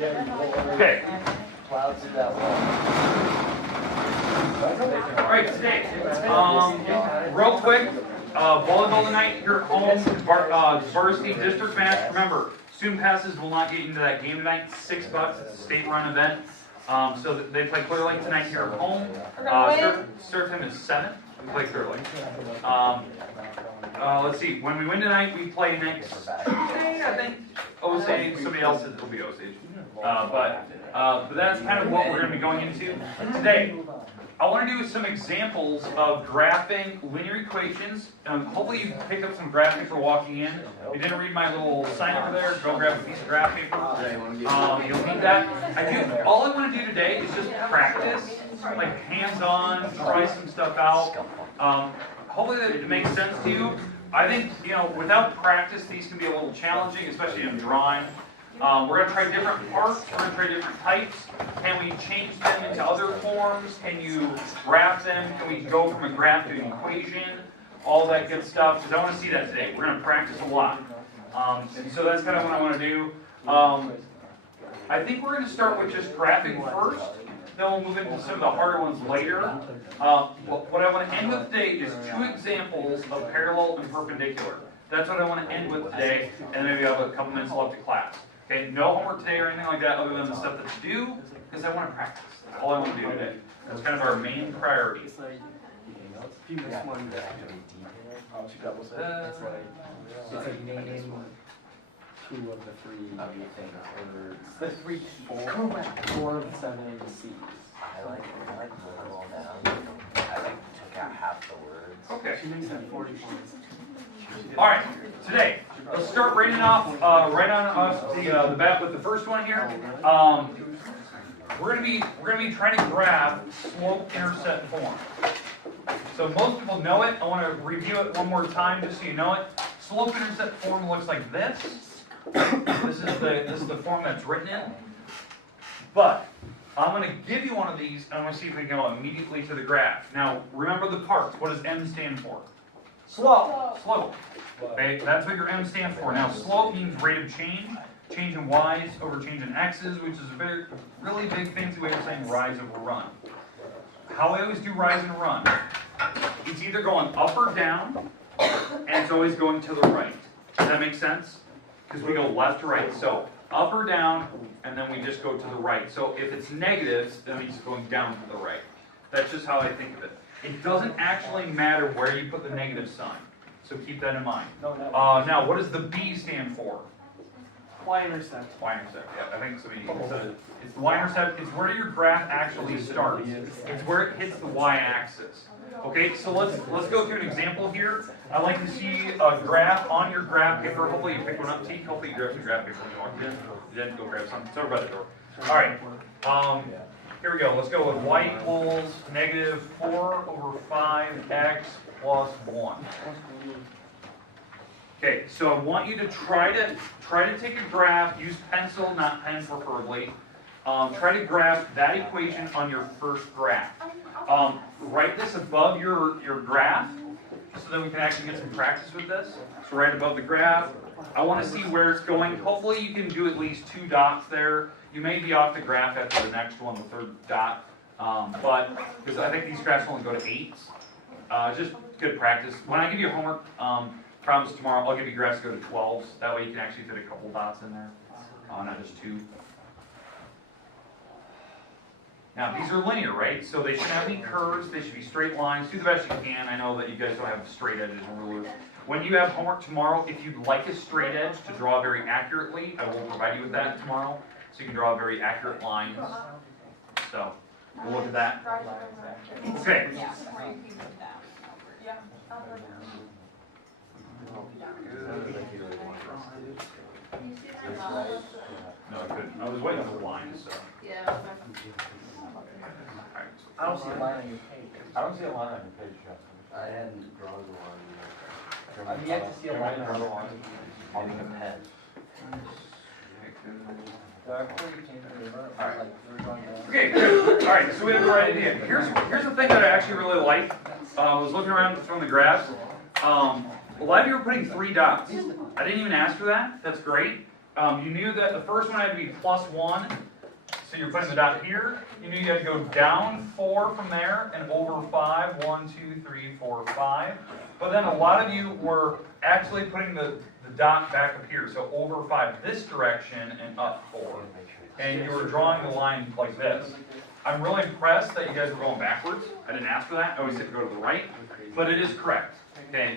Okay. Clouds of that wall. All right, today, real quick, volleyball tonight here at home, varsity district match. Remember, student passes will not get into that game tonight. $6. It's a state-run event. So they play Clear Lake tonight here at home. Start time is 7. We play Clear Lake. Let's see. When we win tonight, we play next Tuesday, I think. Osage. Somebody else says it'll be Osage. But that's kind of what we're going to be going into today. I want to do some examples of graphing linear equations. Hopefully you picked up some graph paper walking in. If you didn't read my little sign over there, go grab a piece of graph paper. You'll need that. All I want to do today is just practice, like hands-on, try some stuff out. Hopefully that it makes sense to you. I think, without practice, these can be a little challenging, especially in drawing. We're going to try different parts, we're going to try different types. Can we change them into other forms? Can you graph them? Can we go from a graph to an equation? All that good stuff, because I want to see that today. We're going to practice a lot. And so that's kind of what I want to do. I think we're going to start with just graphing first. Then we'll move into some of the harder ones later. What I want to end with today is 2 examples of parallel and perpendicular. That's what I want to end with today, and maybe I'll have a couple minutes left to class. Okay, no homework today or anything like that other than the stuff that's due, because I want to practice. That's all I want to do today. That's kind of our main priority. It's like naming 2 of the 3 things. Or 4 of the 7 ABCs. I like moving all down. I took out half the words. Okay. She makes that 40 points. All right, today, let's start writing off right on the bat with the first one here. We're gonna be trying to graph slope-intercept form. So most people know it. I want to review it one more time just so you know it. Slope-intercept form looks like this. This is the form that's written in. But I'm going to give you one of these, and I'm going to see if we can go immediately to the graph. Now, remember the parts. What does M stand for? Slope. Slope. Okay, that's what your M stands for. Now, slope means rate of change in y's over change in x's, which is a really big fancy way of saying rise over run. How I always do rise and run, it's either going up or down, and it's always going to the right. Does that make sense? Because we go left to right. So up or down, and then we just go to the right. So if it's negatives, that means it's going down to the right. That's just how I think of it. It doesn't actually matter where you put the negative sign. So keep that in mind. Now, what does the B stand for? Y-intercept. Y-intercept, yeah, I think somebody said it. It's the Y-intercept, it's where your graph actually starts. It's where it hits the Y-axis. Okay, so let's go through an example here. I'd like to see a graph on your graph paper. Hopefully you picked one up, T. Hopefully you grabbed some graph paper when you walked in. You didn't, go grab some. It's over by the door. All right, here we go. Let's go with y equals negative 4 over 5x plus 1. Okay, so I want you to try to take a graph, use pencil, not pen preferably. Try to graph that equation on your first graph. Write this above your graph so that we can actually get some practice with this. So right above the graph. I want to see where it's going. Hopefully you can do at least 2 dots there. You may be off the graph after the next one, the 3rd dot. But because I think these graphs only go to 8s. Just good practice. When I give you homework problems tomorrow, I'll give you graphs that go to 12s. That way you can actually fit a couple dots in there, not just 2. Now these are linear, right? So they shouldn't have any curves. They should be straight lines. Do the best you can. I know that you guys don't have straight edges and rulers. When you have homework tomorrow, if you'd like a straight edge to draw very accurately, I will provide you with that tomorrow, so you can draw very accurate lines. So we'll look at that. Okay. No, I couldn't. I was waiting on the lines, so. Yeah. I don't see a line on your page. I don't see a line on your page, Justin. I hadn't drawn the line. I've yet to see a line on your page. On the pen. Okay, good. All right, so we have the right idea. Here's the thing that I actually really like. I was looking around from the graphs. A lot of you are putting 3 dots. I didn't even ask for that. That's great. you knew that the first one had to be +1, so you're putting the dot here. You knew you had to go down 4 from there and over 5, 1, 2, 3, 4, 5. But then a lot of you were actually putting the dot back up here, so over 5 this direction and up 4. And you were drawing the line like this. I'm really impressed that you guys were going backwards. I didn't ask for that. I always said to go to the right, but it is correct. Okay.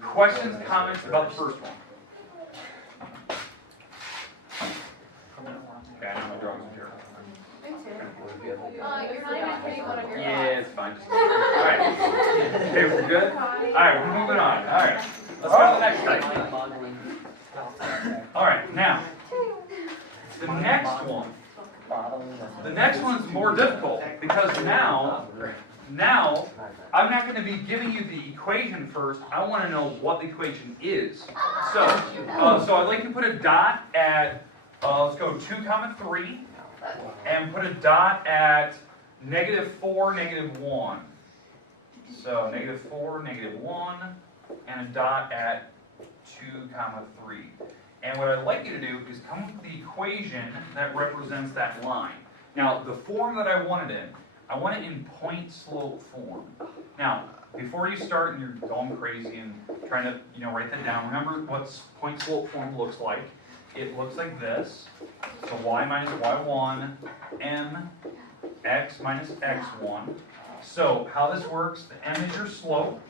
Questions, comments about the first one? Okay, I know my drawings are terrible. You're not even reading one of your Yeah, it's fine. Alright. Okay, we're good? Alright, we're moving on. Alright. Let's go to the next type. Alright, now. The next one. The next one's more difficult because now I'm not going to be giving you the equation first. I want to know what the equation is. So I'd like to put a dot at, let's go 2, 3, and put a dot at -4, -1. So -4, -1, and a dot at 2, 3. And what I'd like you to do is come up with the equation that represents that line. Now, the form that I want it in, I want it in point-slope form. Now, before you start and you're going crazy and trying to, write that down, remember what point-slope form looks like. It looks like this. So y minus y1, m, x minus x1. So how this works, the m is your slope.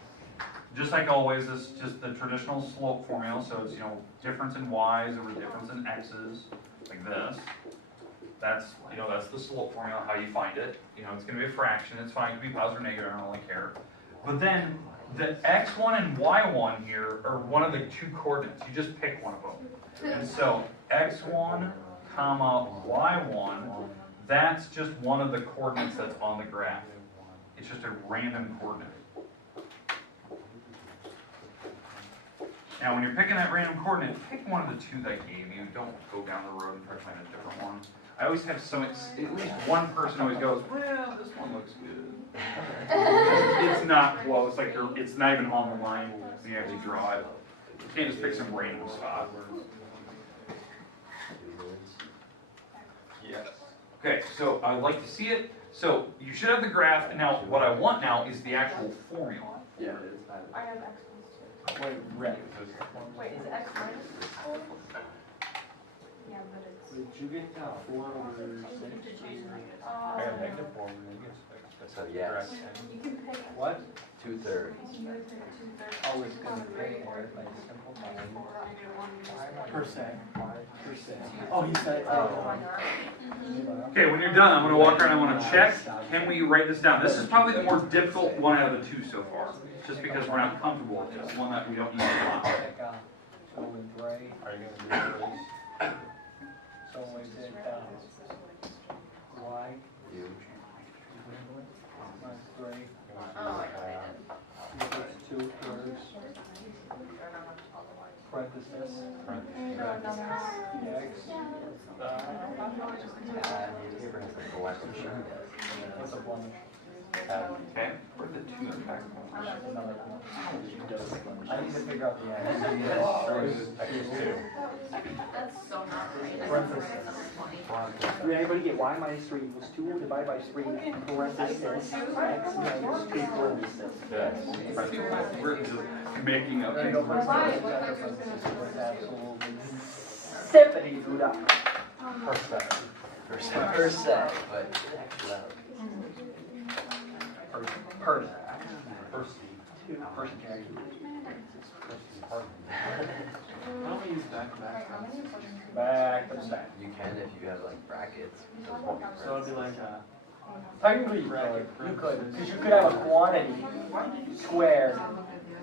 Just like always, this is just the traditional slope formula. So it's, difference in y's over difference in x's, like this. That's the slope formula, how you find it. It's going to be a fraction. It's fine. It can be positive or negative. I don't really care. But then the x1 and y1 here are one of the 2 coordinates. You just pick one of them. And so x1, y1, that's just one of the coordinates that's on the graph. It's just a random coordinate. Now, when you're picking that random coordinate, pick one of the 2 that I gave you. Don't go down the road and try to find a different one. I always have at least one person always goes, well, this one looks good. It's not close, like it's not even on the line when you actually draw it. You can't just pick some random spot. Yes. Okay, so I'd like to see it. So you should have the graph, and now what I want now is the actual formula. Yeah, it is. I have x plus 2. Wait, red. Wait, is it x minus 4? Yeah, but it's... Did you get 4 over 6? I got -4 over -6. So yes. You can pick... What? 2/3. You can pick 2/3. Oh, it's going to pay for it by simplifying. Percent. Oh, he said, Okay, when you're done, I'm going to walk around, I want to check. Can we write this down? This is probably the more difficult one out of the 2 so far. Just because we're not comfortable with this. One that we don't use a lot. So with Ray, Are you going to do this? so we did, Y. You. Minus 3. Oh, Equals 2/3. Parenthesis. X. What's a blemish? Okay, where did the 2 impact? Another one. I need to figure out the X. that's so not right. Parenthesis. Did anybody get y minus 3 equals 2 divided by 3 parenthesis x minus 3 parenthesis? We're just making up There things. you go, parenthesis was absolutely sippity food up. Percent. But Person. Person carry. Why don't we use back-to-back? Back to back. you can if you have like brackets. So it'd be like Technically, you could, because you could have a quantity squared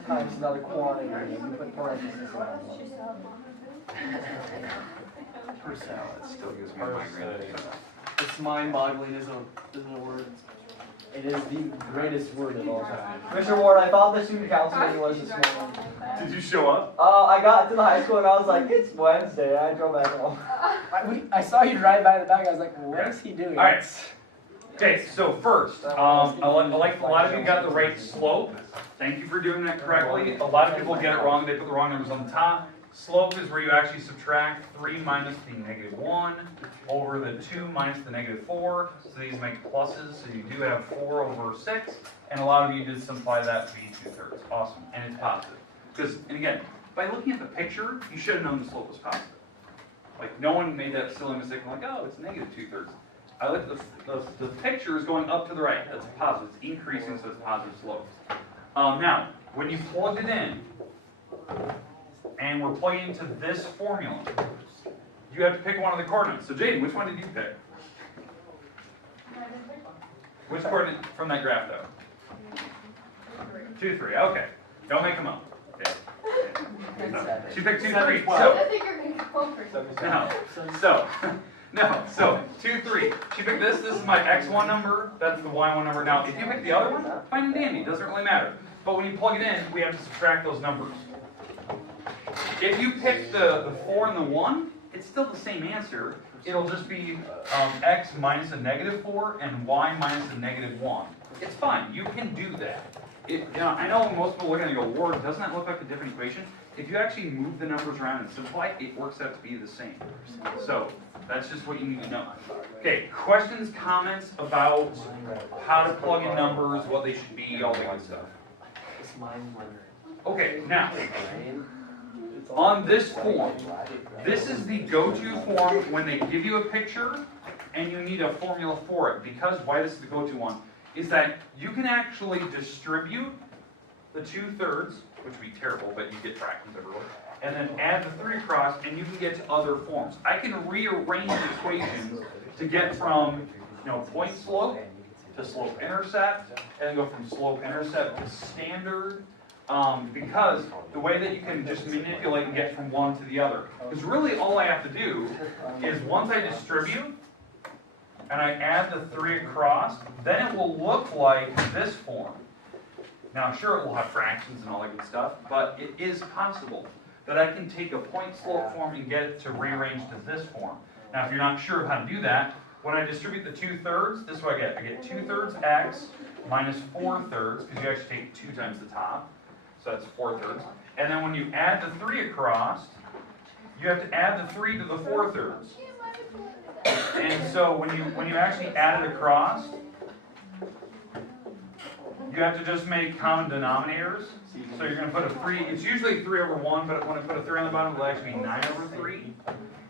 times another quantity, and you put parentheses around it. percent. It still gives me a migraine. It's mind-boggling, isn't a word. It is the greatest word of all time. Mr. Ward, I thought the student council meeting was this morning. Did you show up? I got to the high school and I was like, it's Wednesday. I drove back home. I saw you drive by the back. I was like, what is he doing? All right. Okay, so first, I like a lot of you got the right slope. Thank you for doing that correctly. A lot of people get it wrong. They put the wrong numbers on the top. Slope is where you actually subtract 3 minus the negative 1 over the 2 minus the negative 4. So these make pluses, so you do have 4 over 6. And a lot of you did simplify that to be 2/3. Awesome, and it's positive. Because, and again, by looking at the picture, you should have known the slope was positive. Like, no one made that silly mistake, like, oh, it's negative 2/3. I looked at the picture is going up to the right. That's positive. It's increasing, so it's positive slope. Now, when you plugged it in, and we're plugging into this formula, you have to pick one of the coordinates. So, Jaden, which one did you pick? Which coordinate from that graph, though? 2, 3. Okay. Don't make them up. Okay. No. She picked 2, 3. I think you're going to go for So 2, 3. She picked this. This is my x1 number. That's the y1 number. Now, if you pick the other one, fine and dandy. Doesn't really matter. But when you plug it in, we have to subtract those numbers. If you pick the 4 and the 1, it's still the same answer. It'll just be x minus a negative 4 and y minus a negative 1. It's fine. You can do that. I know most people look at it and go, Ward, doesn't that look like a different equation? If you actually move the numbers around and simplify, it works out to be the same. So that's just what you need to know. Okay, questions, comments about how to plug in numbers, what they should be, all that good stuff. Okay, now, on this form, this is the go-to form when they give you a picture and you need a formula for it. Because why this is the go-to one is that you can actually distribute the 2/3, which would be terrible, but you get fractions everywhere, and then add the 3 across, and you can get to other forms. I can rearrange equations to get from, point slope to slope-intercept, and then go from slope-intercept to standard, because the way that you can just manipulate and get from one to the other. Because really all I have to do is once I distribute, and I add the 3 across, then it will look like this form. Now, sure, it will have fractions and all that good stuff, but it is possible that I can take a point slope form and get it to rearrange to this form. Now, if you're not sure of how to do that, when I distribute the 2/3, this is what I get. I get 2/3 x minus 4/3, because you actually take 2 times the top, so that's 4/3. And then when you add the 3 across, you have to add the 3 to the 4/3. And so when you actually add it across, you have to just make common denominators. So you're going to put a 3, it's usually 3 over 1, but when I put a 3 on the bottom, it'll actually be 9 over 3.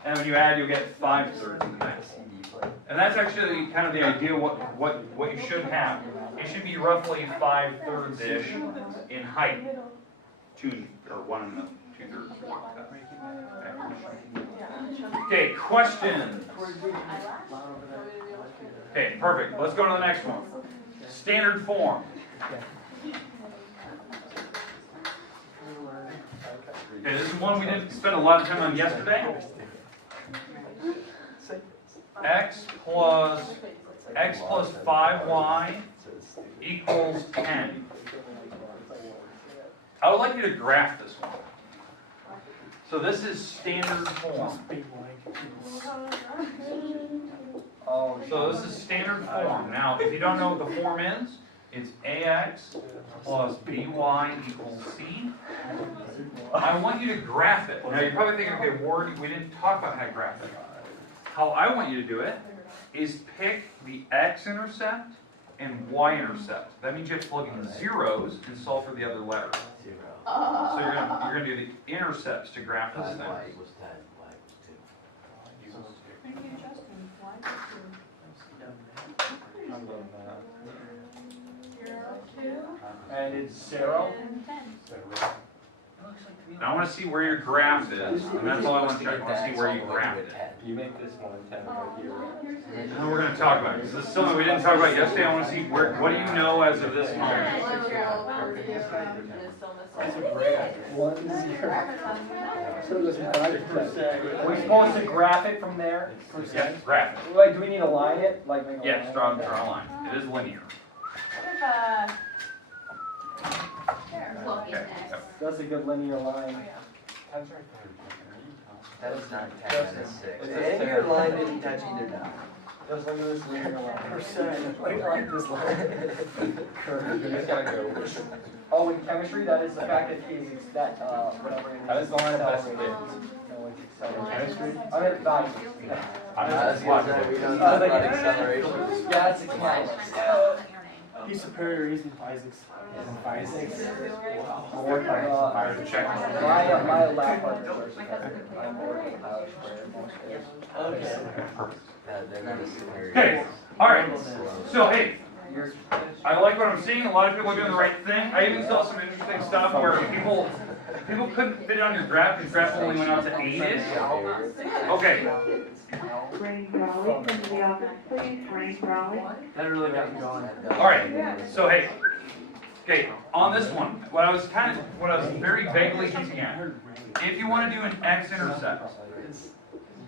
And when you add, you'll get 5/3 in the next. And that's actually kind of the idea what you should have. It should be roughly 5/3-ish in height. 2 or 1 and 2/3. Okay, questions? Okay, perfect. Let's go to the next one. Standard form. Okay, this is one we didn't spend a lot of time on yesterday. x plus 5y equals 10. I would like you to graph this one. So this is standard form. So this is standard form. Now, if you don't know what the form is, it's ax plus by equals c. I want you to graph it. Now, you're probably thinking, okay, Ward, we didn't talk about how to graph it. How I want you to do it is pick the x-intercept and y-intercept. That means you have to plug in zeros and solve for the other letter. So you're gonna do the intercepts to graph this thing. And it's 0. Now I want to see where your graph is, and that's all I want to check. I want to see where you graphed it. You make this one 10 right here. And then we're going to talk about it. Because this is something we didn't talk about yesterday. I want to see what do you know as of this moment. That's a great idea. 1, 0. So it doesn't 5%. Are we supposed to graph it from there? Yes, graph it. Like, do we need to line it? Like, make a Yes, line? draw a line. It is linear. Okay. That's a good linear line. That is not 10, that is 6. And your line didn't touch either now. Just look at this linear line. Look like this line. You just gotta go. Oh, in chemistry, that is the fact that whatever. How does the line of best accelerated. fit? No, it's accelerated. Chemistry? I mean, values. How I does was it gonna block? say, we don't I know was like, about acceleration. Yeah, it's a cat. He's superior reason physics. Physics. More times. Check. My lab partners are superior. I'm more of a power square most days. Yeah, they're not as superior. Okay, alright, so hey, Yours. I like what I'm seeing, a lot of people are doing the right thing. I even saw some interesting stuff where people couldn't fit it on your graph, because graph only went out to 8-ish. Okay, Rain Raleigh, come to the office, please. Rain Raleigh. That really got me going. alright, so hey, okay, on this one, what I was very vaguely hinting at, if you want to do an x-intercept,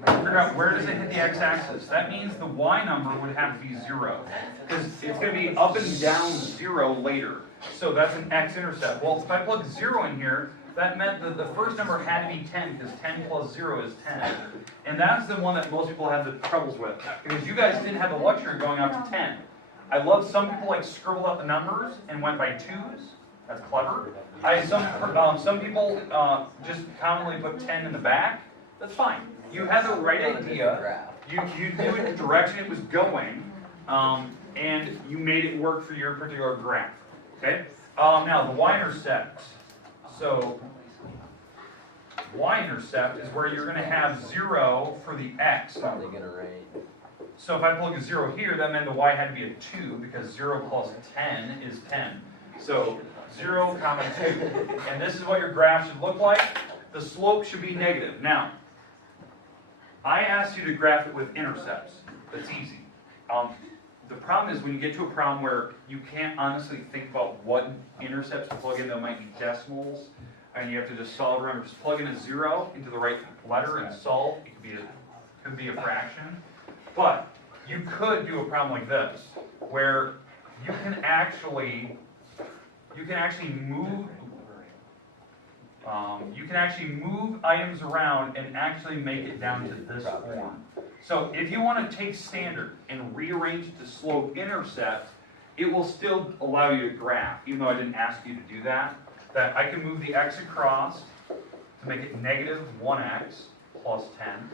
figure out where does it hit the x-axis. That means the y number would have to be 0, because it's going to be up and down 0 later. So that's an x-intercept. Well, if I plug 0 in here, that meant that the first number had to be 10, because 10 plus 0 is 10. And that's the one that most people have the troubles with, because you guys didn't have the luxury of going up to 10. I love some people like scribbled out the numbers and went by 2s. That's clever. Some people just commonly put 10 in the back. That's fine. You had the right idea. You knew the direction it was going, and you made it work for your particular graph. Okay. Now the y-intercept. So y-intercept is where you're going to have 0 for the x Probably number. gonna rain. So if I plug a 0 here, that meant the y had to be a 2, because 0 plus 10 is 10. So 0, 2. And this is what your graph should look like. The slope should be negative. Now, I asked you to graph it with intercepts. That's easy. The problem is when you get to a problem where you can't honestly think about what intercepts to plug in, that might be decimals, and you have to just solve. Remember, just plug in a 0 into the right letter and solve. It could be a fraction. But you could do a problem like this, where you can actually move. You can actually move items around and actually make it down to this form. So if you want to take standard and rearrange it to slope-intercept, it will still allow you to graph, even though I didn't ask you to do that. That I can move the x across to make it negative 1x plus 10,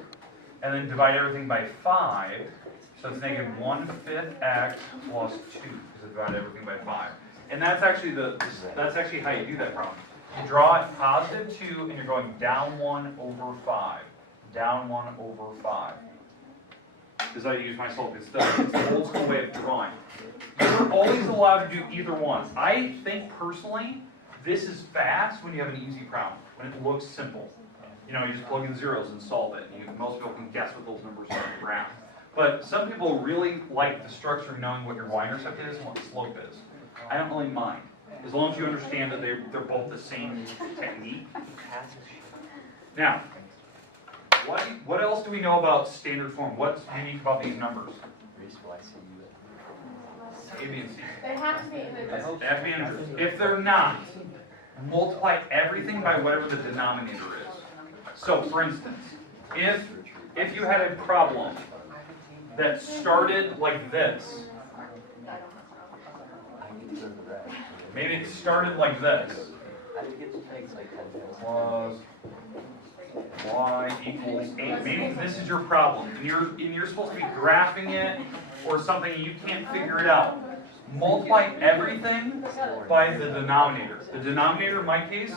and then divide everything by 5, so it's negative 1/5 x plus 2, because I divide everything by 5. And that's actually how you do that problem. You draw it positive 2, and you're going down 1 over 5. Down 1 over 5. Because I use my slope. It's the old school way of drawing. You're always allowed to do either one. I think personally, this is fast when you have an easy problem, when it looks simple. You know, you just plug in zeros and solve it. Most people can guess what those numbers are on the graph. But some people really like the structure of knowing what your y-intercept is and what the slope is. I don't really mind, as long as you understand that they're both the same technique. Now, what else do we know about standard form? What's unique about these numbers? A, B, and C. They have to be integers. They have to be integers. If they're not, multiply everything by whatever the denominator is. So, for instance, if you had a problem that started like this, maybe it started like this, plus y equals 8. Maybe this is your problem, and you're supposed to be graphing it or something, and you can't figure it out. Multiply everything by the denominator. The denominator, in my case,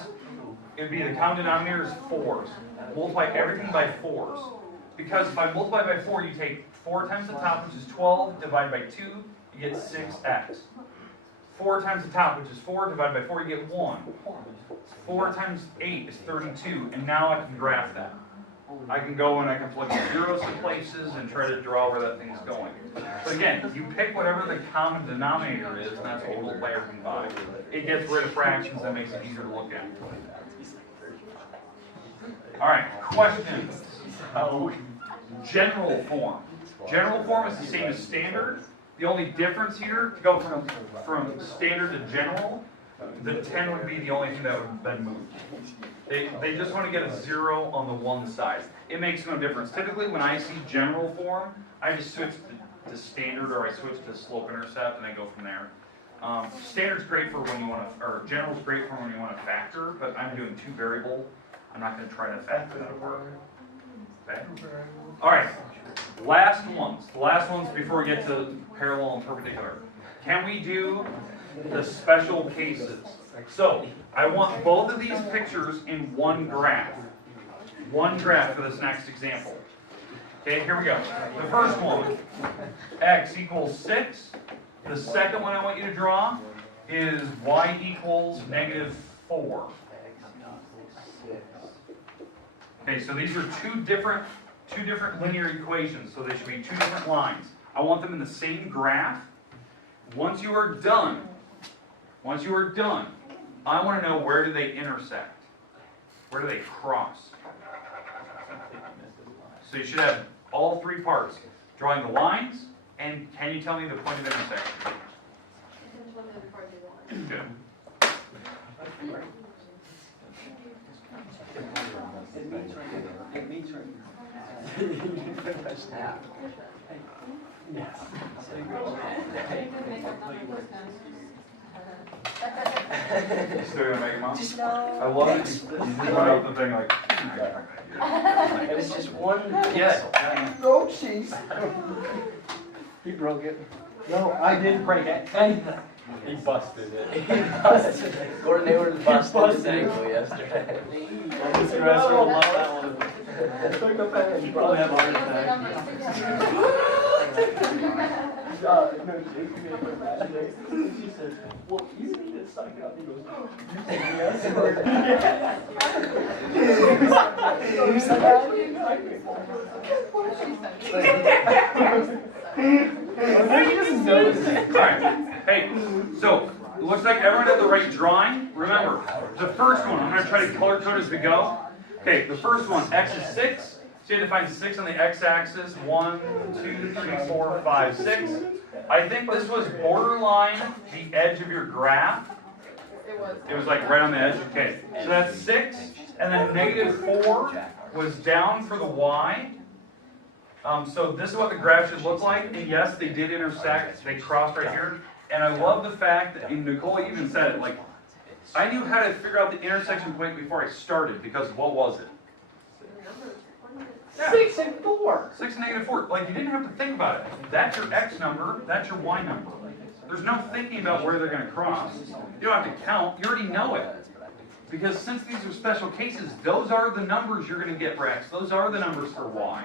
it would be the common denominator is 4s. Multiply everything by 4s. Because if I multiply by 4, you take 4 times the top, which is 12, divided by 2, you get 6x. 4 times the top, which is 4, divided by 4, you get 1. 4 times 8 is 32, and now I can graph that. I can go and I can plug zeros to places and try to draw where that thing's going. But again, you pick whatever the common denominator is, and that's what we'll multiply everything by. It gets rid of fractions, that makes it easier to look at. Alright, questions? General form. General form is the same as standard. The only difference here, to go from standard to general, the 10 would be the only thing that would have been moved. They just want to get a 0 on the one side. It makes no difference. Typically, when I see general form, I just switch to standard or I switch to slope-intercept and I go from there. Standard's great for when you want to, or general's great for when you want to factor, but I'm doing 2 variable. I'm not going to try to factor that apart. Okay. All right, last ones. The last ones before we get to parallel and perpendicular. Can we do the special cases? So, I want both of these pictures in one graph. One graph for this next example. Okay, here we go. The first one, x equals 6. The second one I want you to draw is y equals -4. Okay, so these are two different linear equations, so they should be 2 different lines. I want them in the same graph. Once you are done, I want to know, where do they intersect? Where do they cross? So you should have all 3 parts. Drawing the lines, and can you tell me the point of intersection? Good. It meets right Still gonna make them up? I love it. You run up the thing like. It was just one. Yeah. No, jeez. He broke it. No, I didn't break it. Anything. He busted it. Gordon Hayward busted his ankle yesterday. This dresser will love that one. Took a pen. You probably have a heart attack. No, she made her mad. She said, well, you need to suck it up. He goes, you said yes. You said that? He doesn't know this. Alright, hey, so, it looks like everyone had the right drawing. Remember, the first one, I'm going to try to color code as we go. Okay, the first one, x is 6. So you have to find 6 on the x-axis. 1, 2, 3, 4, 5, 6. I think this was borderline the edge of your graph. It was like right on the edge. Okay, so that's 6. And then -4 was down for the y. So this is what the graph should look like. And yes, they did intersect. They crossed right here. And I love the fact that, and Nicole even said it, like, I knew how to figure out the intersection point before I started, because what was it? Yeah. 6 and 4. 6 and -4. Like, you didn't have to think about it. That's your x number, that's your y number. There's no thinking about where they're going to cross. You don't have to count, you already know it. Because since these are special cases, those are the numbers you're going to get for x. Those are the numbers for y.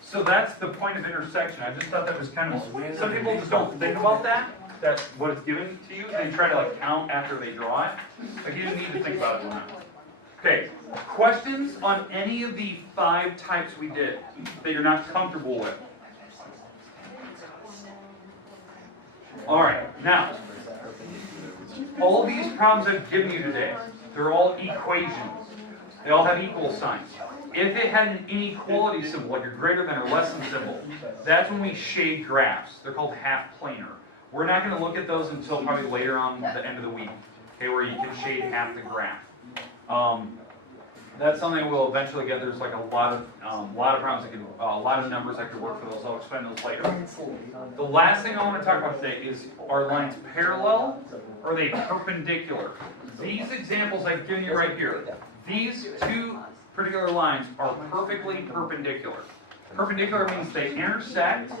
So that's the point of intersection. I just thought that was kind of, some people just don't think about that. That's what it's given to you. They try to like count after they draw it. Like, you didn't need to think about it now. Okay, questions on any of the 5 types we did that you're not comfortable with? All right, now, all these problems I've given you today, they're all equations. They all have equal signs. If it had an inequality symbol, like a greater than or less than symbol, that's when we shade graphs. They're called half planar. We're not going to look at those until probably later on the end of the week, okay, where you can shade half the graph. That's something we'll eventually get. There's like a lot of problems that can, a lot of numbers that could work for those. I'll explain those later. The last thing I want to talk about today is, are lines parallel or are they perpendicular? These examples I've given you right here, these 2 particular lines are perfectly perpendicular. Perpendicular means they intersect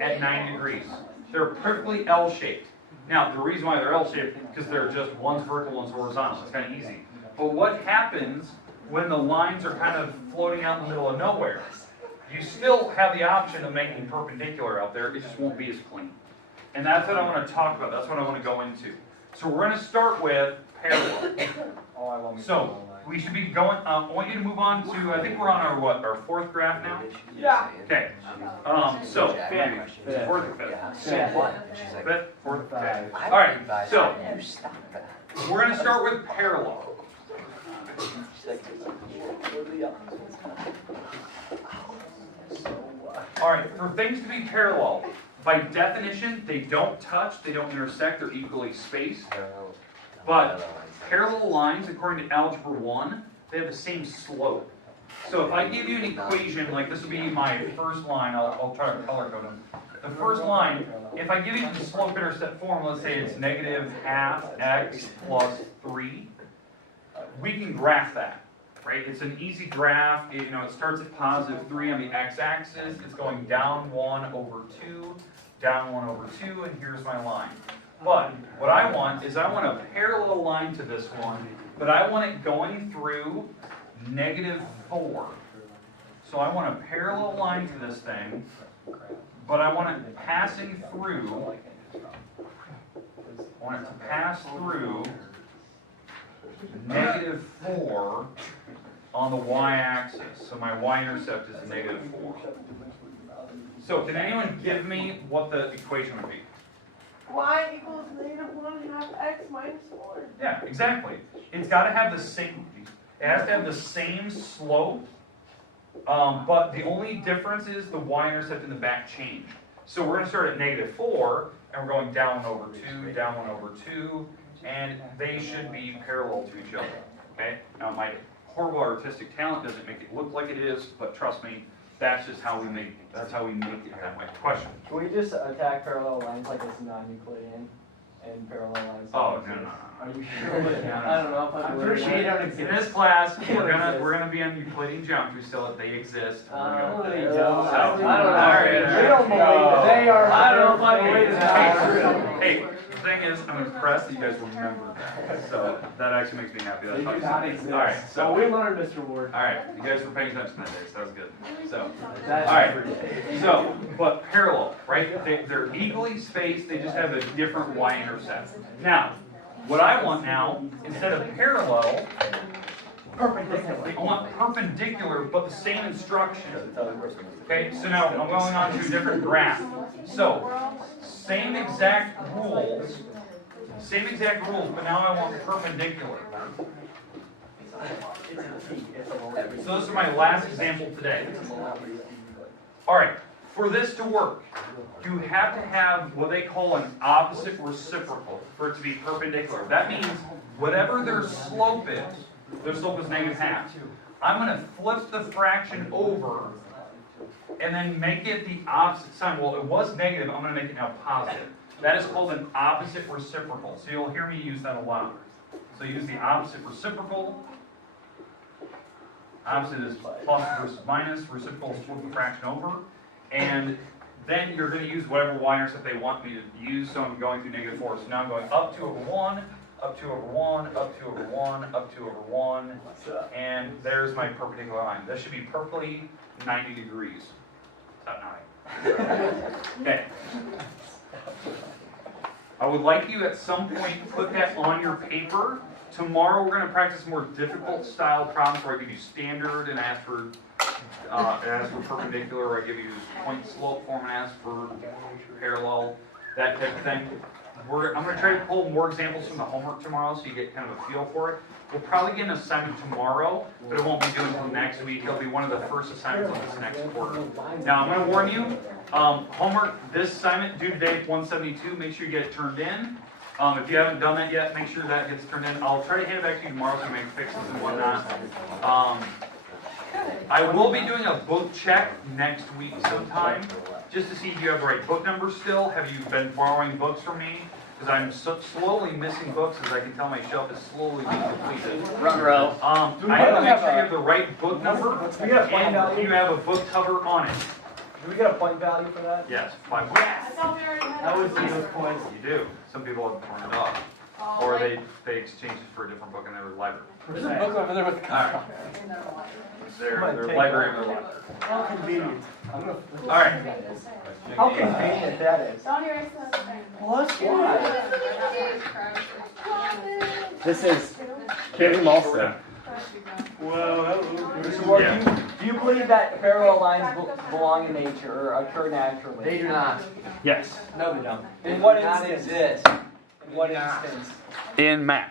at 90 degrees. They're perfectly L-shaped. Now, the reason why they're L-shaped is because they're just one's vertical, one's horizontal. It's kind of easy. But what happens when the lines are kind of floating out in the middle of nowhere? You still have the option of making perpendicular out there. It just won't be as clean. And that's what I want to talk about. That's what I want to go into. So we're going to start with parallel. So we should be going, I want you to move on to, I think we're on our, what, our 4th graph now? Yeah. Okay. So, maybe, 4th or 5th? 5th, 4th, 5th. All right, so we're going to start with parallel. All right, for things to be parallel, by definition, they don't touch, they don't intersect, they're equally spaced. But parallel lines, according to Algebra 1, they have the same slope. So if I give you an equation, like this would be my first line, I'll try to color code them. the first line, if I give you the slope-intercept form, let's say it's negative half x plus 3, we can graph that, right? It's an easy graph. It starts at positive 3 on the x-axis. It's going down 1 over 2, down 1 over 2, and here's my line. But what I want is I want a parallel line to this one, but I want it going through negative 4. So I want a parallel line to this thing, but I want it passing through, I want it to pass through negative 4 on the y-axis. So my y-intercept is negative 4. So can anyone give me what the equation would be? Y equals negative 1/2 x minus 4. Yeah, exactly. It's got to have the same, it has to have the same slope, but the only difference is the y-intercept in the back changed. So we're going to start at negative 4, and we're going down 1 over 2, down 1 over 2, and they should be parallel to each other. Okay? Now my horrible artistic talent doesn't make it look like it is, but trust me, that's just how we make it that way. Question? Can we just attack parallel lines like it's non-Euclidean and parallel lines? Oh, no. Are you sure? I don't know if I'm Appreciate it. In this class, we're gonna be on Euclidean geometry still. They exist. We're gonna go They with don't. So, I don't know. We don't believe it. They are. I don't know if I believe believe it. Hey, the thing is, I'm impressed that you guys remember that. So that actually makes me happy. They That's do awesome. not exist. All right, So so we learned, Mr. Ward. all right, you guys were paying attention that day, so that was good. So, That's all right. every day. So, but parallel, right? They're equally spaced. They just have a different y-intercept. Now, what I want now, instead of parallel, Perpendicular. I want perpendicular, but the same instruction. Okay, so now I'm going on to a different graph. So, same exact rules, but now I want perpendicular. So this is my last example today. All right, for this to work, you have to have what they call an opposite reciprocal for it to be perpendicular. That means whatever their slope is negative half. I'm going to flip the fraction over and then make it the opposite sign. Well, it was negative, I'm going to make it now positive. That is called an opposite reciprocal. So you'll hear me use that a lot. So use the opposite reciprocal. Opposite is plus versus minus. Reciprocal is flip the fraction over. And then you're going to use whatever y-intercept they want me to use. So I'm going through negative 4. So now I'm going up 2 over 1, up 2 over 1, up 2 over 1, up 2 over 1. And there's my perpendicular line. That should be perfectly 90 degrees. Is that 9? Okay. I would like you at some point put that on your paper. Tomorrow we're going to practice more difficult style problems where I give you standard and ask for perpendicular, or I give you point slope form and ask for parallel, that type of thing. I'm going to try to pull more examples from the homework tomorrow so you get kind of a feel for it. We'll probably get an assignment tomorrow, but it won't be due until next week. It'll be one of the first assignments of this next quarter. Now, I'm going to warn you, homework, this assignment due today, 172, make sure you get it turned in. If you haven't done that yet, make sure that gets turned in. I'll try to hand it back to you tomorrow so you make fixes and whatnot. I will be doing a book check next week sometime, just to see if you have the right book number still. Have you been borrowing books from me? Because I'm slowly missing books, as I can tell my shelf is slowly being depleted. Front row. I have to make sure you have the right book number, and you have a book cover on it. Do we get a point value for that? Yes, 5 I thought we already had. That was those points. You do. Some people have torn it off. Or they exchange it for a different book in their library. There's a book over there with the Alright. Their library or their library. How convenient. Alright. How convenient that is. Don't erase the thing. Plus This is Kim also. Mr. Ward, do you believe that parallel lines belong in nature or occur naturally? They do not. Yes. No, they don't. In what They do not instance? exist. In what instance? In math.